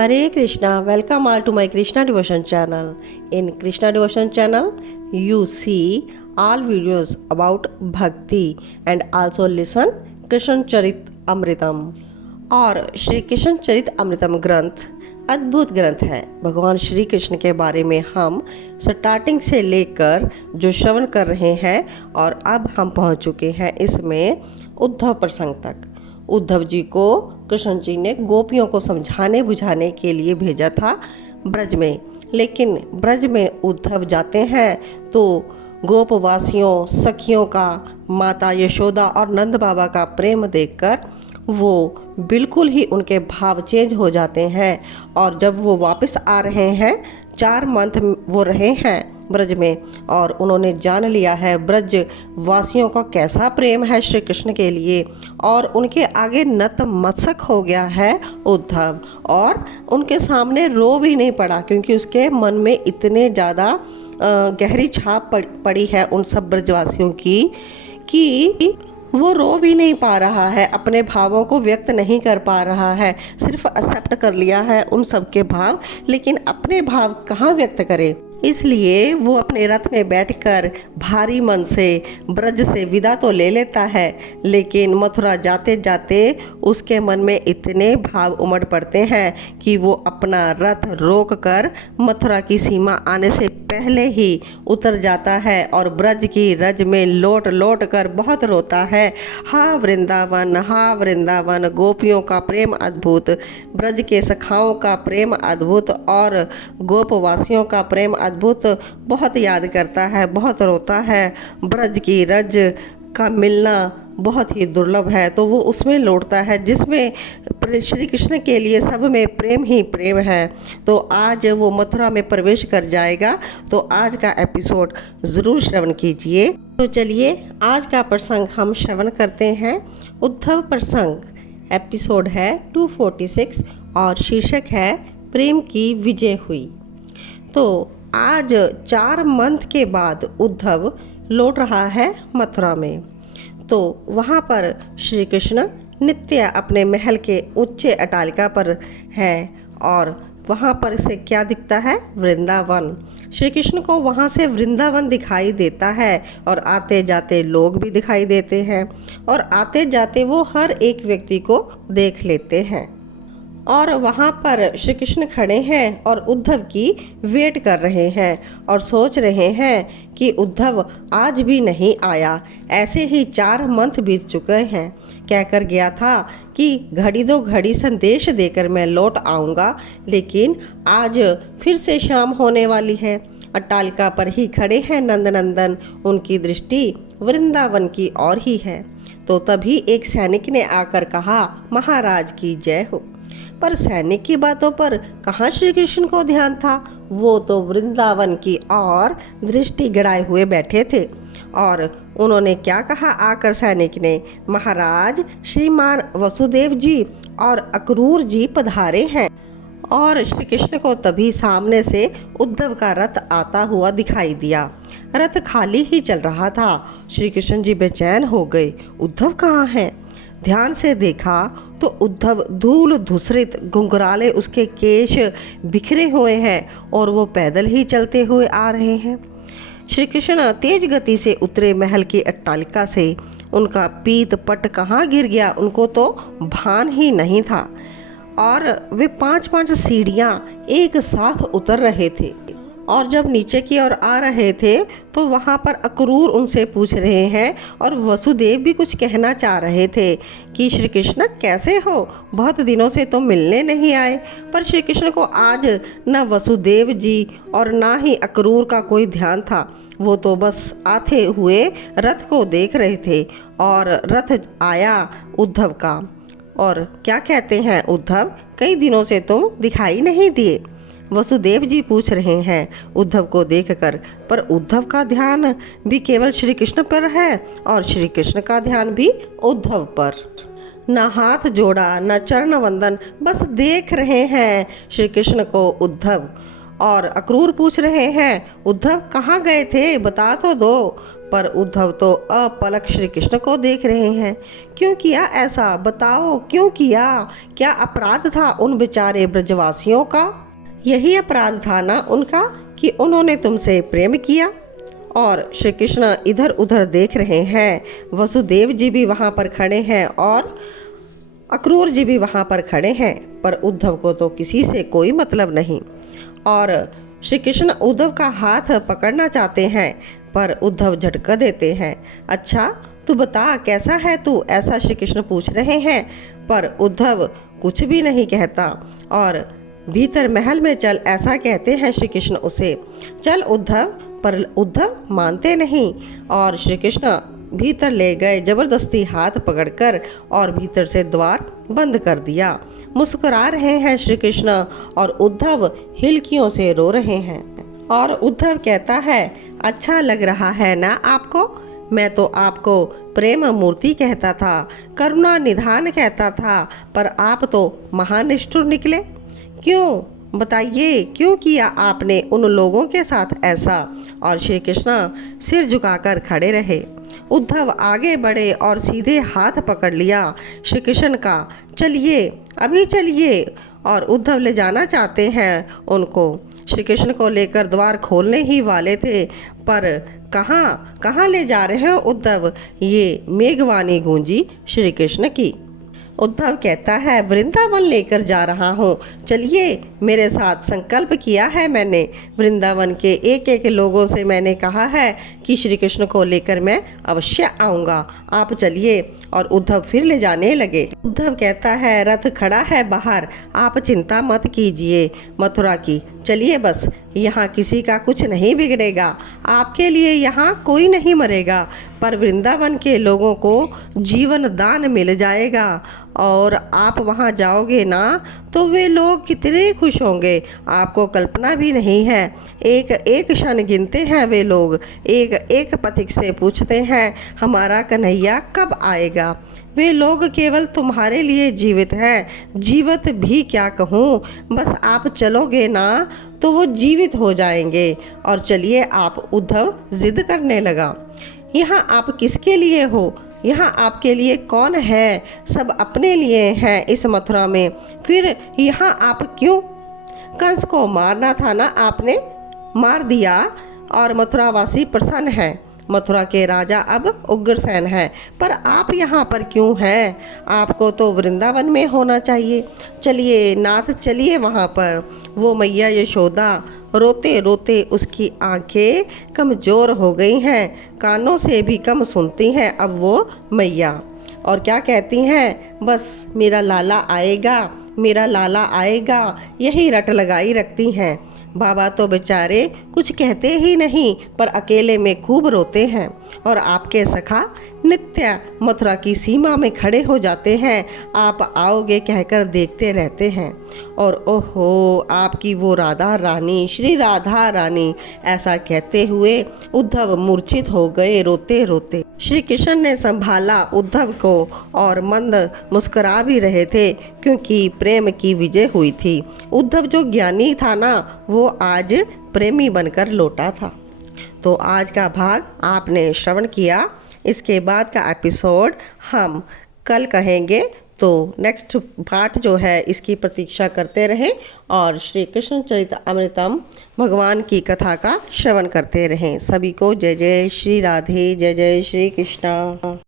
Hare Krishna, welcome all to my Krishna Devotion channel. In Krishna Devotion channel, you see all videos about Bhakti and also listen Krishna चरित अमृतम। और श्री कृष्ण चरित अमृतम ग्रंथ अद्भुत ग्रंथ है। भगवान श्री कृष्ण के बारे में हम स्टार्टिंग से लेकर जो श्रवण कर रहे हैं और अब हम पहुंच चुके हैं इसमें उद्धव प्रसंग तक। उद्धव जी को कृष्ण जी ने गोपियों को समझाने बुझाने के लिए भेजा था ब्रज में, लेकिन ब्रज में उद्धव जाते हैं तो गोपवासियों सखियों का, माता यशोदा और नंद बाबा का प्रेम देखकर वो बिल्कुल ही उनके भाव चेंज हो जाते हैं। और जब वो वापस आ रहे हैं, 4 मंथ वो रहे हैं ब्रज में और उन्होंने जान लिया है ब्रज वासियों का कैसा प्रेम है श्री कृष्ण के लिए, और उनके आगे नतमस्तक हो गया है उद्धव। और उनके सामने रो भी नहीं पड़ा क्योंकि उसके मन में इतने ज़्यादा गहरी छाप पड़ी है उन सब ब्रजवासियों की कि वो रो भी नहीं पा रहा है, अपने भावों को व्यक्त नहीं कर पा रहा है। सिर्फ एक्सेप्ट कर लिया है उन सब के भाव, लेकिन अपने भाव कहाँ व्यक्त करे। इसलिए वो अपने रथ में बैठकर भारी मन से ब्रज से विदा तो ले लेता है, लेकिन मथुरा जाते जाते उसके मन में इतने भाव उमड़ पड़ते हैं कि वो अपना रथ रोक कर मथुरा की सीमा आने से पहले ही उतर जाता है और ब्रज की रज में लौट लौट कर बहुत रोता है। हा वृंदावन, गोपियों का प्रेम अद्भुत, ब्रज के सखाओं का प्रेम अद्भुत और गोपवासियों का प्रेम अद्भुत। बहुत याद करता है, बहुत रोता है। ब्रज की रज का मिलना बहुत ही दुर्लभ है, तो वो उसमें लौटता है जिसमें श्री कृष्ण के लिए सब में प्रेम ही प्रेम है। तो आज वो मथुरा में प्रवेश कर जाएगा, तो आज का एपिसोड ज़रूर श्रवण कीजिए। तो चलिए आज का प्रसंग हम श्रवण करते हैं। उद्धव प्रसंग एपिसोड है 246 और शीर्षक है प्रेम की विजय हुई। तो आज 4 मंथ के बाद उद्धव लौट रहा है मथुरा में। तो वहाँ पर श्री कृष्ण नित्य अपने महल के ऊंचे अटालिका पर है और वहाँ पर से क्या दिखता है? वृंदावन। श्री कृष्ण को वहाँ से वृंदावन दिखाई देता है और आते जाते लोग भी दिखाई देते हैं और आते जाते वो हर एक व्यक्ति को देख लेते हैं। और वहाँ पर श्री कृष्ण खड़े हैं और उद्धव की वेट कर रहे हैं और सोच रहे हैं कि उद्धव आज भी नहीं आया। ऐसे ही 4 मंथ बीत चुके हैं। कहकर गया था कि घड़ी दो घड़ी संदेश देकर मैं लौट आऊँगा, लेकिन आज फिर से शाम होने वाली है। अट्टालिका पर ही खड़े हैं नंदनंदन, उनकी दृष्टि वृंदावन की ओर ही है। तो तभी एक सैनिक ने आकर कहा, महाराज की जय हो। पर सैनिक की बातों पर कहाँ श्री कृष्ण को ध्यान था। वो तो वृंदावन की ओर दृष्टि गड़ाए हुए बैठे थे। और उन्होंने क्या कहा आकर सैनिक ने, महाराज श्रीमान वसुदेव जी और अक्रूर जी पधारे हैं। और श्री कृष्ण को तभी सामने से उद्धव का रथ आता हुआ दिखाई दिया। रथ खाली ही चल रहा था। श्री कृष्ण जी बेचैन हो गए, उद्धव कहाँ हैं? ध्यान से देखा तो उद्धव धूल धूसरित घुंघराले उसके केश बिखरे हुए हैं और वो पैदल ही चलते हुए आ रहे हैं। श्री कृष्ण तेज गति से उतरे महल की अट्टालिका से। उनका पीत पट कहाँ गिर गया उनको तो भान ही नहीं था। और वे 5-5 सीढ़ियाँ एक साथ उतर रहे थे और जब नीचे की ओर आ रहे थे तो वहाँ पर अक्रूर उनसे पूछ रहे हैं और वसुदेव भी कुछ कहना चाह रहे थे कि श्री कृष्ण कैसे हो, बहुत दिनों से तो मिलने नहीं आए। पर श्री कृष्ण को आज न वसुदेव जी और ना ही अक्रूर का कोई ध्यान था। वो तो बस आते हुए रथ को देख रहे थे और रथ आया उद्धव का। और क्या कहते हैं, उद्धव कई दिनों से तुम दिखाई नहीं दिए, वसुदेव जी पूछ रहे हैं उद्धव को देखकर। पर उद्धव का ध्यान भी केवल श्री कृष्ण पर है और श्री कृष्ण का ध्यान भी उद्धव पर। न हाथ जोड़ा न चरण वंदन, बस देख रहे हैं श्री कृष्ण को उद्धव। और अक्रूर पूछ रहे हैं, उद्धव कहाँ गए थे, बता तो दो। पर उद्धव तो अपलक श्री कृष्ण को देख रहे हैं। क्यों किया ऐसा, बताओ क्यों किया? क्या अपराध था उन बेचारे ब्रजवासियों का? यही अपराध था ना उनका कि उन्होंने तुमसे प्रेम किया। और श्री कृष्ण इधर उधर देख रहे हैं। वसुदेव जी भी वहाँ पर खड़े हैं और अक्रूर जी भी वहाँ पर खड़े हैं, पर उद्धव को तो किसी से कोई मतलब नहीं। और श्री कृष्ण उद्धव का हाथ पकड़ना चाहते हैं, पर उद्धव झटका देते हैं। अच्छा तू बता कैसा है तू, ऐसा श्री कृष्ण पूछ रहे हैं। पर उद्धव कुछ भी नहीं कहता और भीतर महल में चल, ऐसा कहते हैं श्री कृष्ण उसे। चल उद्धव, पर उद्धव मानते नहीं और श्री कृष्ण भीतर ले गए जबरदस्ती हाथ पकड़कर और भीतर से द्वार बंद कर दिया। मुस्कुरा रहे हैं श्री कृष्ण और उद्धव हिलकियों से रो रहे हैं। और उद्धव कहता है, अच्छा लग रहा है ना आपको? मैं तो आपको प्रेम मूर्ति कहता था, करुणा निधान कहता था, पर आप तो महानिष्ठुर निकले। क्यों बताइए, क्यों किया आपने उन लोगों के साथ ऐसा? और श्री कृष्ण सिर झुकाकर खड़े रहे। उद्धव आगे बढ़े और सीधे हाथ पकड़ लिया श्री कृष्ण का। चलिए अभी चलिए। और उद्धव ले जाना चाहते हैं उनको। श्री कृष्ण को लेकर द्वार खोलने ही वाले थे, पर कहाँ ले जा रहे हो उद्धव? ये मेघवाणी गूंजी श्री कृष्ण की। उद्धव कहता है, वृंदावन लेकर जा रहा हूँ, चलिए मेरे साथ। संकल्प किया है मैंने, वृंदावन के एक एक लोगों से मैंने कहा है कि श्री कृष्ण को लेकर मैं अवश्य आऊँगा, आप चलिए। और उद्धव फिर ले जाने लगे। उद्धव कहता है, रथ खड़ा है बाहर, आप चिंता मत कीजिए मथुरा की, चलिए बस, यहाँ किसी का कुछ नहीं बिगड़ेगा, आपके लिए यहाँ कोई नहीं मरेगा, पर वृंदावन के लोगों को जीवन दान मिल जाएगा। और आप वहाँ जाओगे ना तो वे लोग कितने खुश होंगे, आपको कल्पना भी नहीं है। एक एक क्षण गिनते हैं वे लोग, एक एक पथिक से पूछते हैं, हमारा कन्हैया कब आएगा। वे लोग केवल तुम्हारे लिए जीवित हैं, जीवित भी क्या कहूँ, बस आप चलोगे ना तो वो जीवित हो जाएंगे। और चलिए आप, उद्धव जिद करने लगा। यहाँ आप किसके लिए हो? यहाँ आपके लिए कौन है? सब अपने लिए हैं इस मथुरा में, फिर यहाँ आप क्यों? कंस को मारना था ना आपने, मार दिया और मथुरावासी प्रसन्न हैं। मथुरा के राजा अब उग्रसेन हैं, पर आप यहाँ पर क्यों हैं? आपको तो वृंदावन में होना चाहिए। चलिए नाथ, चलिए वहाँ पर। वो मैया यशोदा रोते रोते, उसकी आंखें कमज़ोर हो गई हैं, कानों से भी कम सुनती हैं अब वो मैया। और क्या कहती हैं, बस मेरा लाला आएगा, मेरा लाला आएगा, यही रट लगाई रखती हैं। बाबा तो बेचारे कुछ कहते ही नहीं, पर अकेले में खूब रोते हैं। और आपके सखा नित्य मथुरा की सीमा में खड़े हो जाते हैं, आप आओगे कहकर देखते रहते हैं। और ओहो, आपकी वो राधा रानी, श्री राधा रानी, ऐसा कहते हुए उद्धव मूर्छित हो गए रोते रोते। श्री कृष्ण ने संभाला उद्धव को और मंद मुस्कुरा भी रहे थे, क्योंकि प्रेम की विजय हुई थी। उद्धव जो ज्ञानी था ना, वो आज प्रेमी बनकर लौटा था। तो आज का भाग आपने श्रवण किया, इसके बाद का एपिसोड हम कल कहेंगे। तो नेक्स्ट पार्ट जो है इसकी प्रतीक्षा करते रहें और श्री कृष्ण चरितमृतम भगवान की कथा का श्रवण करते रहें। सभी को जय जय श्री राधे, जय जय श्री कृष्णा।